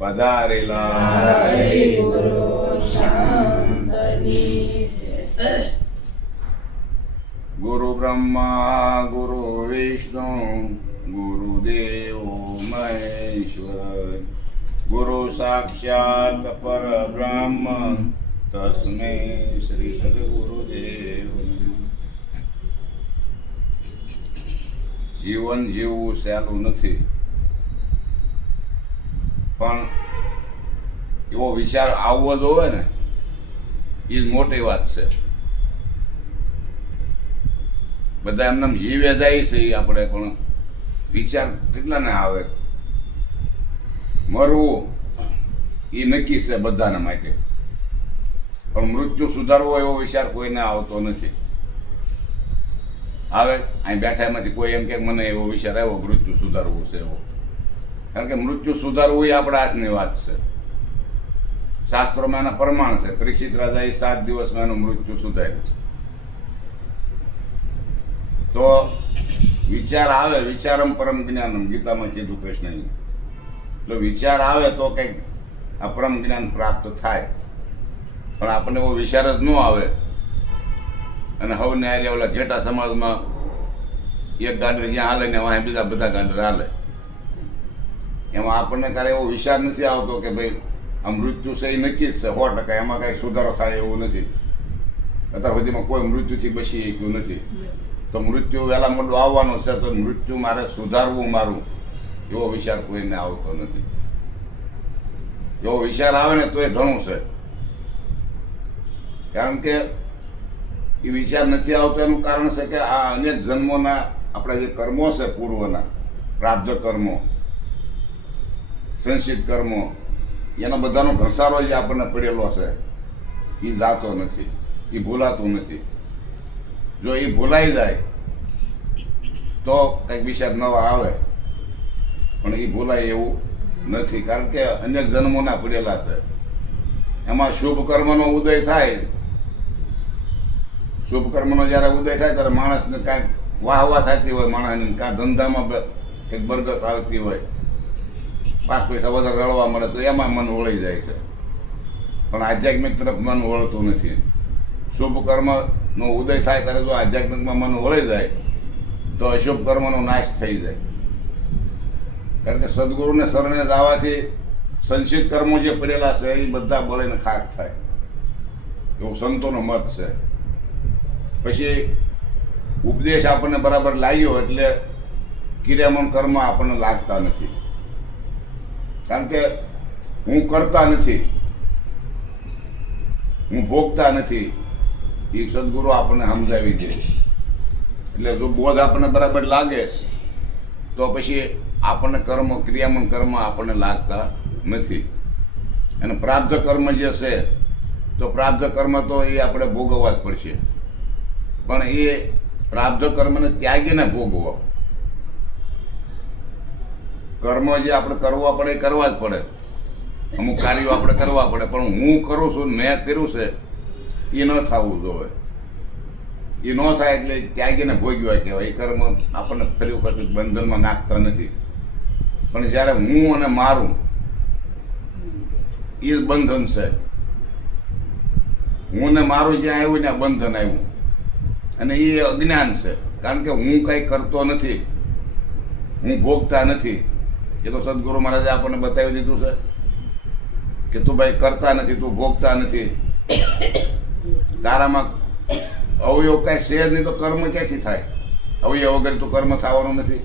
પધારેલા ગુરુ બ્રહ્મા ગુરુ વિષ્ણુ ગુરુદેવ મહેશ્વર ગુરુ સાક્ષાત પરબ્રહ્મ તસ્મે શ્રી સદગુરુદેવ જીવન જીવવું સહેલું નથી. પણ એવો વિચાર આવવો જોવે ને એ જ મોટી વાત છે. બધા એમને જીવે જાય છે એ આપણે, પણ વિચાર કેટલાને આવે? મરવું એ નક્કી છે બધાના માટે. પણ મૃત્યુ સુધારવો એવો વિચાર કોઈને આવતો નથી. આવે, અહીં બેઠા એમાંથી કોઈ એમ કે મને એવો વિચાર આવ્યો, મૃત્યુ સુધારવું છે એવો. કારણ કે મૃત્યુ સુધારવું એ આપણા હાથની વાત છે. શાસ્ત્રોમાં એના પ્રમાણ છે, પરીક્ષિત રાજાએ સાત દિવસમાં એનું મૃત્યુ સુધાર્યું. તો વિચાર આવે, વિચારમ પરમ જ્ઞાનમ, ગીતામાં કીધું કૃષ્ણએ. એટલે વિચાર આવે તો કંઈક આ પરમ જ્ઞાન પ્રાપ્ત થાય. પણ આપણને એવો વિચાર જ ન આવે. અને હવે આર્યા ઓલા ઘેટા સમાજમાં એક ગાડી જ્યાં હાલે ને વાંહે બીજા બધા ગાડી હાલે. એમાં આપણને ક્યારે એવો વિચાર નથી આવતો કે ભાઈ, આ મૃત્યુ છે એ નક્કી જ છે, સો ટકા. એમાં કાંઈ સુધારો થાય એવું નથી. અત્યાર સુધીમાં કોઈ મૃત્યુથી બચી શક્યું નથી. તો મૃત્યુ વહેલા મોટું આવવાનું છે, તો મૃત્યુ મારે સુધારવું મારું, એવો વિચાર કોઈને આવતો નથી. એવો વિચાર આવે ને તો એ ઘણું છે. કારણ કે એ વિચાર નથી આવતો. એનું કારણ છે કે આ અનેક જન્મોના આપણા જે કર્મો છે પૂર્વના, પ્રાપ્ત કર્મો સંશિત કર્મો, એનો બધાનો ઘસારો જે આપણને પડેલો છે. એ જાતો નથી, એ ભૂલાતું નથી. જો એ ભૂલાઈ જાય, તો કંઈક વિચાર નવા આવે. પણ એ ભૂલાય એવું નથી. કારણ કે અનેક જન્મોના પડેલા છે. એમાં શુભ કર્મનો ઉદય થાય શુભ કર્મનો જ્યારે ઉદય થાય ત્યારે માણસને કાંઈક વાહ વાહ થતી હોય, માણસને કાં ધંધામાં કંઈક બરકત આવતી હોય, પાંચ પૈસા વધારે રળવા મળે તો એમાં મન વળી જાય છે. પણ આધ્યાત્મિક તરફ મન વળતું નથી. શુભ કર્મનો ઉદય થાય ત્યારે જો આધ્યાત્મિકમાં મન વળી જાય, તો અશુભ કર્મનો નાશ થઈ જાય. કારણ કે સદગુરુને શરણે જવાથી સંશિત કર્મો જે પડેલા છે એ બધા બળીને ખાક થાય. એવું સંતોનો મત છે. પછી ઉપદેશ આપણને બરાબર લાગ્યો એટલે ક્રિયામણ કર્મ આપણને લાગતા નથી. કારણ કે હું કરતા નથી. હું ભોગતા નથી. એ સદગુરુ આપણને સમજાવી દે. એટલે જો બોધ આપણને બરાબર લાગે, તો પછી આપણને કર્મ ક્રિયામણ કર્મ આપણને લાગતા નથી. અને પ્રાપ્ત કર્મ જે છે તો પ્રાપ્ત કર્મ તો એ આપણે ભોગવવા જ પડશે. પણ એ પ્રાપ્ત કર્મને ત્યાગીને ભોગવો. કર્મ જે આપણે કરવા પડે એ કરવા જ પડે. અમુક કાર્યો આપણે કરવા પડે, પણ હું કરું છું મેં કર્યું છે, એ ન થવું જોઈએ. એ ન થાય એટલે ત્યાગીને ભોગવ્યા કહેવાય. એ કર્મ આપણને ફરી વખત બંધનમાં નાખતા નથી. પણ જ્યારે હું અને મારું, એ બંધન છે. હું ને મારું જ્યાં આવ્યું ને બંધન આવ્યું. અને એ અજ્ઞાન છે. કારણ કે હું કંઈ કરતો નથી. હું ભોગતા નથી. એ તો સદગુરુ મહારાજે આપણને બતાવી દીધું છે કે તું ભાઈ કરતા નથી, તું ભોગતા નથી. તારામાં અવયવ કાંઈ છે નહીં તો કર્મ ક્યાંથી થાય? અવયવ વગર તો કર્મ થવાનું નથી.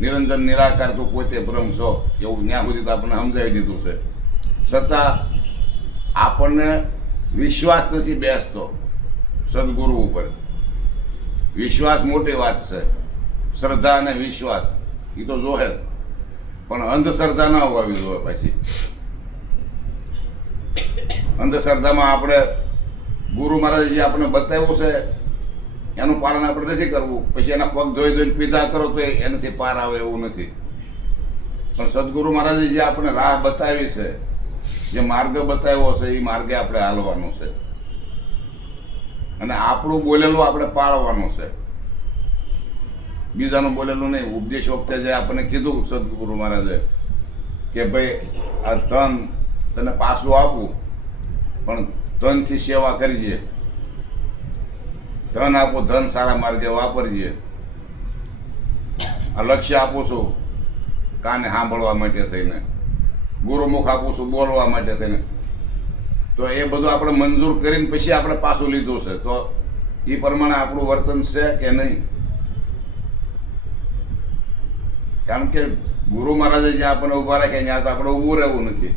નિરંજન, નિરાકાર તું પોતે બ્રહ્મ છો. એવું ત્યાં સુધી તો આપણને સમજાવી દીધું છે. છતાં આપણને વિશ્વાસ નથી બેસતો સદગુરુ ઉપર. વિશ્વાસ મોટી વાત છે. શ્રદ્ધા અને વિશ્વાસ એ તો જોહે પણ અંધશ્રદ્ધા ના હોવી જોઈએ પછી. અંધશ્રદ્ધામાં આપણે ગુરુ મહારાજે જે આપણે બતાવ્યું છે, એનું પાલન આપણે નથી કરવું. પછી એના પગ ધોઈ ધોઈને પીધા કરો તો એનાથી પાર આવે એવું નથી. પણ સદગુરુ મહારાજે જે આપણે રાહ બતાવી છે, જે માર્ગ બતાવ્યો છે એ માર્ગે આપણે હાલવાનું છે. અને આપણું બોલેલું આપણે પાળવાનું છે. બીજાનું બોલેલું નહીં, ઉપદેશ વખતે જે આપણને કીધું સદગુરુ મહારાજે કે ભાઈ આ તન તને પાછું આપું, પણ તનથી સેવા કરજે. ધન આપો, ધન સારા માર્ગે વાપરજે. આ લક્ષ્ય આપું છું કાને સાંભળવા માટે થઈને, ગુરુમુખ આપું છું બોલવા માટે થઈને. તો એ બધું આપણે મંજૂર કરીને પછી આપણે પાછું લીધું છે. તો એ પ્રમાણે આપણું વર્તન છે કે નહીં? કારણ કે ગુરુ મહારાજે જ્યાં આપણને ઊભા રાખ્યા ત્યાં તો આપણે ઊભું રહેવું નથી.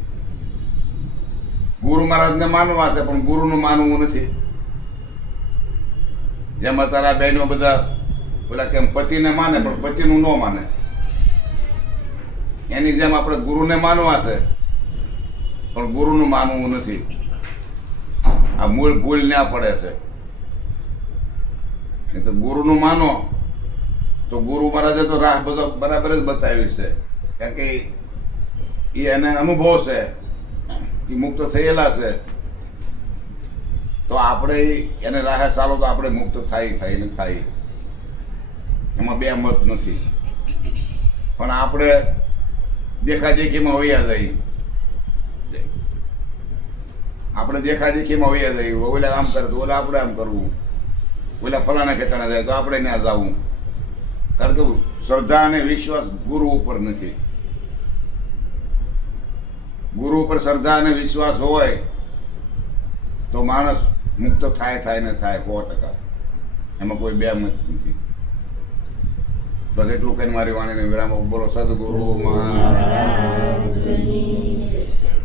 ગુરુ મહારાજને માનવા છે, પણ ગુરુનું માનવું નથી. જેમાં તારા બહેનો બધા પેલા કેમ પતિને માને, પણ પતિનું ન માને. એની જેમ આપણે ગુરુને માનવા છે, પણ ગુરુનું માનવું નથી. આ મૂળ ભૂલ ના પડે છે. નહીં તો ગુરુનું માનો. તો ગુરુ મહારાજે તો રાહ બધો બરાબર જ બતાવી છે. કારણ કે એ એને અનુભવ છે. એ મુક્ત થયેલા છે. તો આપણે એને રાહે ચાલો તો આપણે મુક્ત થાય થાય ને થાય. એમાં બે મત નથી. પણ આપણે દેખાદેખીમાં વયા જઈએ. આપણે દેખાદેખીમાં વયા જઈએ ઓલા આમ કરે તો ઓલા આપણે આમ કરવું. ઓલા ફલાણા ખેતાણા જાય તો આપણે ત્યાં જવું. કારણ કે શ્રદ્ધા અને વિશ્વાસ ગુરુ ઉપર નથી. ગુરુ ઉપર શ્રદ્ધા અને વિશ્વાસ હોય તો માણસ મુક્ત થાય થાય ને થાય સો ટકા. એમાં કોઈ બે મત નથી. બસ એટલું કઈ મારી વાણીને વિરામ બોલો, સદગુરુ મહારાજ.